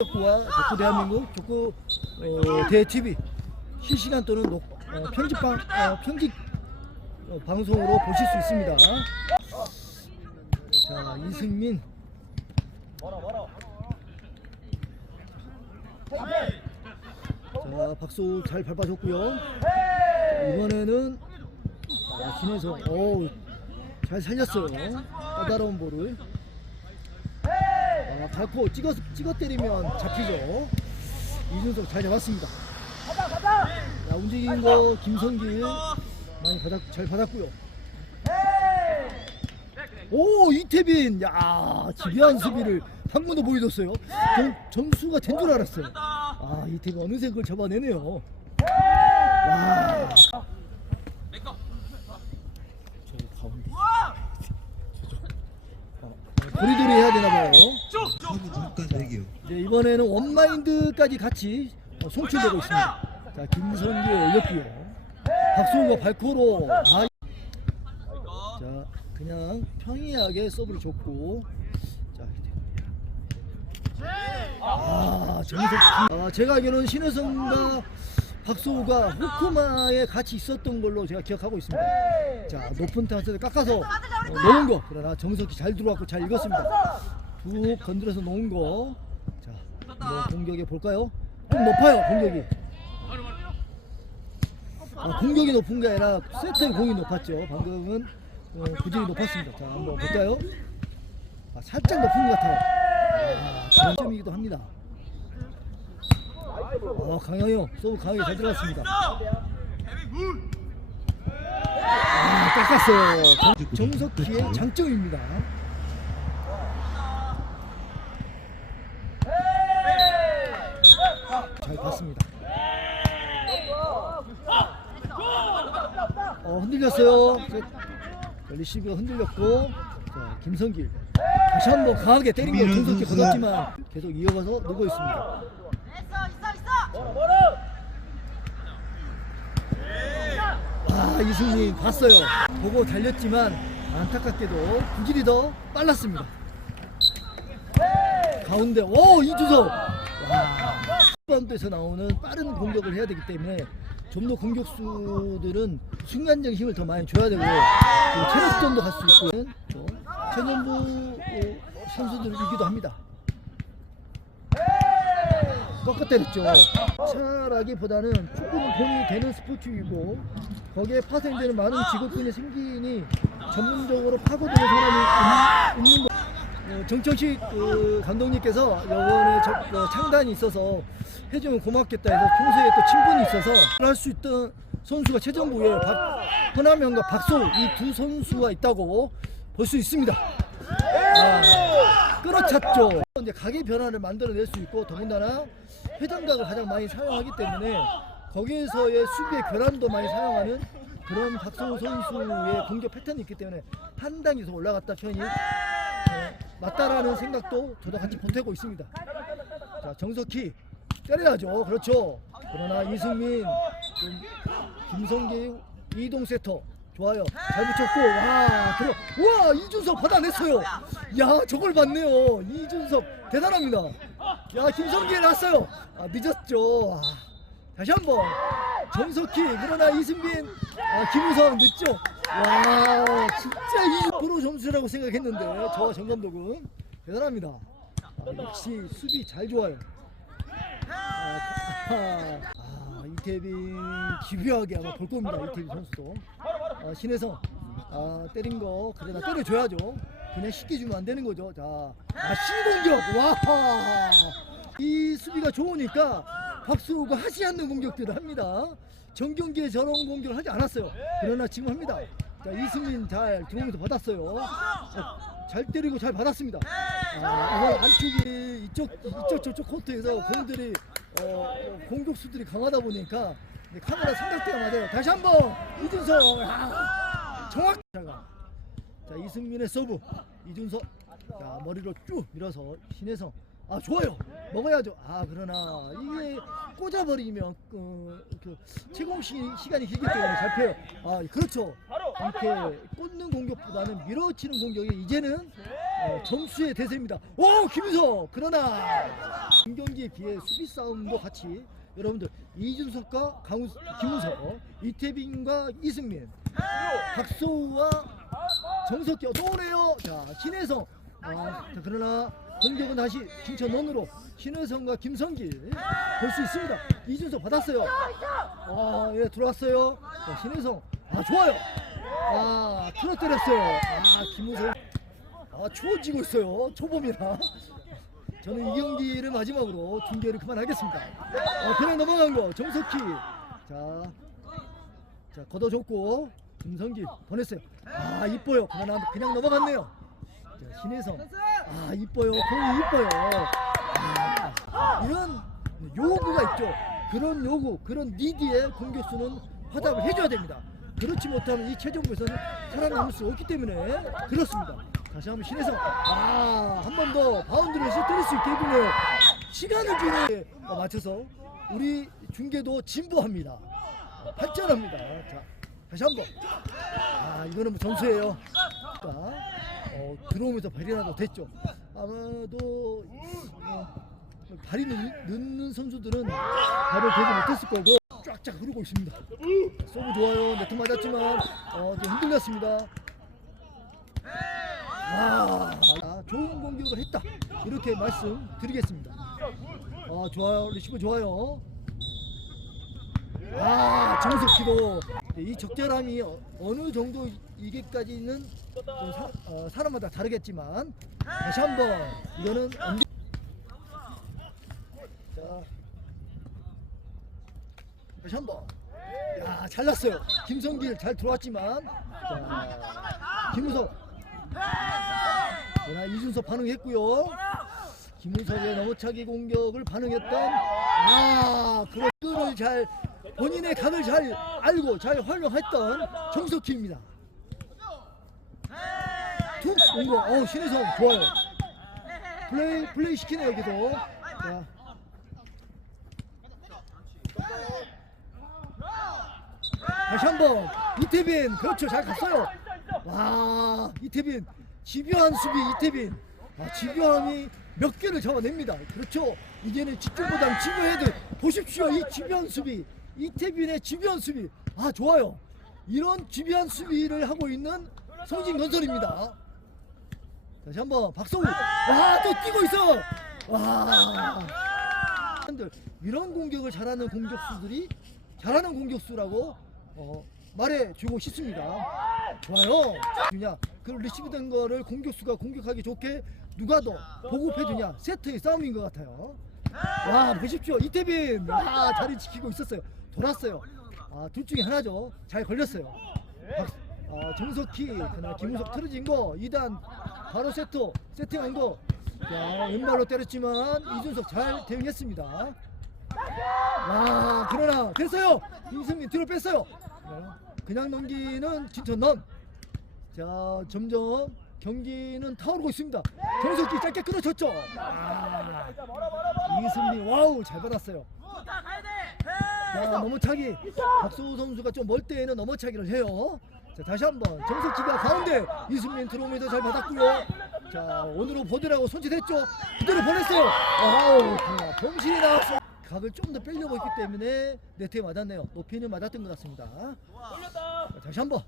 족구와 족구 대한민국 족구 어, 대TV 실시간 또는 녹, 어, 편집 방 어, 편집 어, 방송으로 보실 수 있습니다. 자 이승민 자 박수 잘 밟아줬고요. 이번에는 아, 김혜성 오잘 살렸어요. 까다로운 볼을. 아, 밟고 찍어 찍어 때리면 잡히죠. 이준석 잘 잡았습니다. 자, 움직인 거 김성길 많이 받았 잘 받았고요. 오 이태빈 야 지배한 수비를 한 번도 보여줬어요. 점, 점수가 된 줄 알았어요. 아 이태빈 어느새 그걸 잡아내네요. 와. 저기 가운데. 어, 도리도리 해야 되나 봐요. 하고 잠깐 얘기요. 네, 이번에는 원마인드까지 같이 어, 송출되고 있습니다. 자, 김선규 올렸고요. 박수호가 발코로 아, 자, 그냥 평이하게 서브를 줬고 자, 아, 정석 아, 제가 알기로는 신혜성과 박수호가 후쿠마에 같이 있었던 걸로 제가 기억하고 있습니다. 자, 높은 타선에 깎아서 어, 놓은 거. 그러나 정석이 잘 들어왔고 잘 읽었습니다. 툭 건드려서 놓은 거. 자, 뭐 공격해 볼까요? 좀 높아요, 공격이. 아, 공격이 높은 게 아니라 세트의 공이 높았죠. 방금은 어, 구질이 높았습니다. 자, 한번 볼까요? 아, 살짝 높은 것 같아요. 아, 그런 점이기도 합니다. 아, 강영영 서브 강하게 잘 들어갔습니다. 정, 정석희의 장점입니다. 잘 봤습니다. 어, 흔들렸어요. 저, 리시브가 흔들렸고, 자, 김성길. 다시 한번 강하게 김민환 정석희 걷었지만 계속 이어가서 누고 있습니다. 아, 이승민 봤어요. 보고 달렸지만 안타깝게도 구질이 더 빨랐습니다. 가운데, 오, 이주석! 와, 후반도에서 나오는 빠른 공격을 해야 되기 때문에 좀 더 공격수들은 순간적 힘을 더 많이 줘야 되고 또 체력전도 갈 수 있고 또 최전부 어, 선수들이기도 합니다. 꺾어 때렸죠. 차라기보다는 축구는 돈이 되는 스포츠이고 거기에 파생되는 많은 직업군이 생기니 전문적으로 파고드는 사람이 있- 있는 거. 어, 정철식 그 감독님께서 이번에 저, 어, 창단이 있어서 해주면 고맙겠다 해서 평소에 또 친분이 있어서 할 수 있던 선수가 최정부에 박, 허남영과 박소우 이 두 선수가 있다고 볼 수 있습니다. 아, 끌어찼죠. 이제 각의 변화를 만들어낼 수 있고 더군다나 회전각을 가장 많이 사용하기 때문에 거기에서의 수비의 결함도 많이 사용하는 그런 박성우 선수의 공격 패턴이 있기 때문에 한 단계 더 올라갔다 편이 어, 맞다라는 생각도 저도 같이 보태고 있습니다. 자 정석희 때려야죠. 그렇죠. 그러나 이승민, 좀 김성기, 이동 세터 좋아요. 잘 붙였고 와 들어 와 이준석 받아냈어요. 야 저걸 봤네요. 이준석 대단합니다. 야 김성기 났어요. 아 늦었죠. 아, 다시 한번 정석희 그러나 이승민 아, 김우성 늦죠. 와 진짜 20% 점수라고 생각했는데 저와 정 감독은 대단합니다. 아, 역시 수비 잘 좋아요. 아, 아, 아, 이태빈 집요하게 아마 볼 겁니다. 이태빈 선수도. 아, 신혜성 아, 때린 거 그래다 때려줘야죠. 그냥 쉽게 주면 안 되는 거죠. 자, 아, 신공격 와, 이 수비가 좋으니까 박수호가 하지 않는 공격들을 합니다. 정경기에 저런 공격을 하지 않았어요. 그러나 지금 합니다. 자, 이승민 잘 들어오면서 받았어요. 자, 잘 때리고 잘 받았습니다. 아, 안쪽이 이쪽 이쪽 저쪽 코트에서 공들이 어, 어, 공격수들이 강하다 보니까 이제 카메라 생각대가 맞아요. 다시 한번 이준석. 야, 정확. 자 이승민의 서브. 이준석. 자 머리로 쭉 밀어서 신혜성. 아 좋아요. 먹어야죠. 아 그러나 이게 꽂아버리면 그, 그 채공 시, 시간이 길기 때문에 잡혀요. 아 그렇죠. 이렇게 꽂는 공격보다는 밀어치는 공격이 이제는 어, 점수의 대세입니다. 오 김유석! 그러나 경기에 비해 수비 싸움도 같이 여러분들 이준석과 강우, 김우석, 이태빈과 이승민, 박소우와 정석기 또 오네요. 자 신혜성 아, 자, 그러나 공격은 다시 김천원으로 신혜성과 김성길 볼수 있습니다. 이준석 받았어요. 아, 예, 들어왔어요. 자, 신혜성. 아, 좋아요. 아, 틀어뜨렸어요. 아, 김우성. 아, 추워지고 있어요. 초봄이라. 저는 이 경기를 마지막으로 중계를 그만하겠습니다. 아, 그냥 넘어간 거. 정석희. 자, 자, 걷어줬고, 김성길 보냈어요. 아, 이뻐요. 그러나 그냥 넘어갔네요. 자, 신혜성. 아, 이뻐요. 공이 이뻐요. 아, 이런 요구가 있죠. 그런 요구, 그런 니디에 공격수는 화답을 해줘야 됩니다. 그렇지 못하면 이 최종부에서는 살아남을 수 없기 때문에 그렇습니다. 다시 한번 신혜성, 아, 한 번 더 바운드를 때릴 수 해주네요. 시간을 주는 에 맞춰서 우리 중계도 진보합니다. 발전합니다. 자, 다시 한 번. 아, 이거는 뭐 점수예요. 자, 어, 들어오면서 발이라도 됐죠. 아마도 어, 발이 늦, 늦는 선수들은 발을 대지 못했을 거고 쫙쫙 흐르고 있습니다. 서브 좋아요. 네트 맞았지만 어, 좀 흔들렸습니다. 아, 아, 좋은 공격을 했다. 이렇게 말씀드리겠습니다. 아, 좋아요. 리시브 좋아요. 아, 정석기도 이 적절함이 어, 어느 정도 이게까지는 좀 사, 어, 사람마다 다르겠지만 다시 한번 이거는 엄 자, 다시 한 번. 야, 잘났어요. 김성길 잘 들어왔지만, 자, 김우석. 그러나 이준석 반응했고요. 김우석의 넘어차기 공격을 반응했던, 아, 그런 끈을 잘, 본인의 각을 잘 알고 잘 활용했던 정석희입니다. 툭! 온 거, 어, 신혜성 좋아요. 플레이, 플레이 시키네요, 계속. 자. 다시 한번 이태빈 그렇죠. 잘 갔어요. 와 이태빈 집요한 수비 이태빈. 아, 집요함이 몇 개를 잡아냅니다. 그렇죠. 이제는 집중보다는 집요해야 돼 보십시오. 이 집요한 수비 이태빈의 집요한 수비. 아 좋아요. 이런 집요한 수비를 하고 있는 성진건설입니다. 다시 한번 박성우. 와또 뛰고 있어. 와. 들 이런 공격을 잘하는 공격수들이 잘하는 공격수라고 어, 말해주고 싶습니다. 좋아요. 주냐 그 리시브 된 거를 공격수가 공격하기 좋게 누가 더 보급해주냐 세트의 싸움인 것 같아요. 와 보십시오 이태빈 아 자리 지키고 있었어요. 돌았어요. 아, 둘 중에 하나죠. 잘 걸렸어요. 박, 아, 정석희 그날 김우석 틀어진 거 2단 바로 세트 세팅한 거 자, 왼발로 때렸지만 이준석 잘 대응했습니다. 와, 그러나 됐어요. 임승민 뒤로 뺐어요. 네, 그냥 넘기는 진천넌. 자, 점점 경기는 타오르고 있습니다. 정석기 짧게 끊어졌죠. 아, 이승민 와우 잘 받았어요. 자, 넘어차기. 박수호 선수가 좀 멀 때에는 넘어차기를 해요. 자, 다시 한번 정석기가 가운데 이승민 들어오면서 잘 받았고요. 자, 오늘은 보드라고 손짓했죠. 그대로 보냈어요. 아우, 자, 범실이 나왔어. 각을 좀 더 빼려고 했기 때문에 네트에 맞았네요. 높이는 맞았던 것 같습니다. 자, 다시 한 번.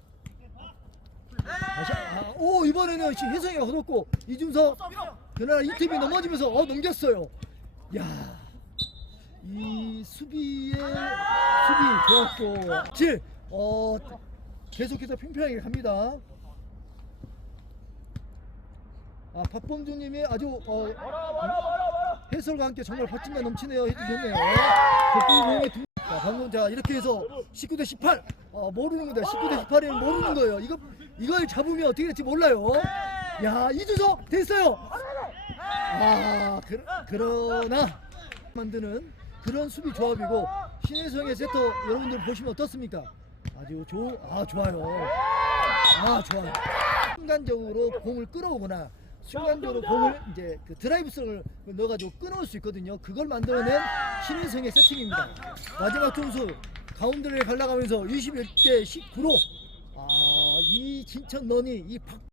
다시, 아, 오 이번에는 시- 혜성이가 얻었고 이준석 그러나 이팀이 넘어지면서 어 넘겼어요. 야, 이 수비의 수비 좋았고, 7. 어 계속해서 평평하게 갑니다. 아 박범주님이 아주 어, 해설과 함께 정말 박진감 넘치네요 해주셨네요. 복부공의 두. 자, 방금 자 이렇게 해서 19 대 18. 어, 모르는 거다. 19 대 18이면 모르는 거예요. 이거 이걸 잡으면 어떻게 될지 몰라요. 야 이주석 됐어요. 아 그, 그러나 만드는 그런 수비 조합이고 신혜성의 세터 여러분들 보시면 어떻습니까? 아주 좋, 아 좋아요. 아 좋아요. 순간적으로 공을 끌어오거나 순간적으로 공을 이제 그 드라이브성을 넣어가지고 끊어올 수 있거든요. 그걸 만들어낸 신혜성의 세팅입니다. 마지막 점수 가운데를 갈라가면서 21대 19로 아, 이 진천 런이 이 박.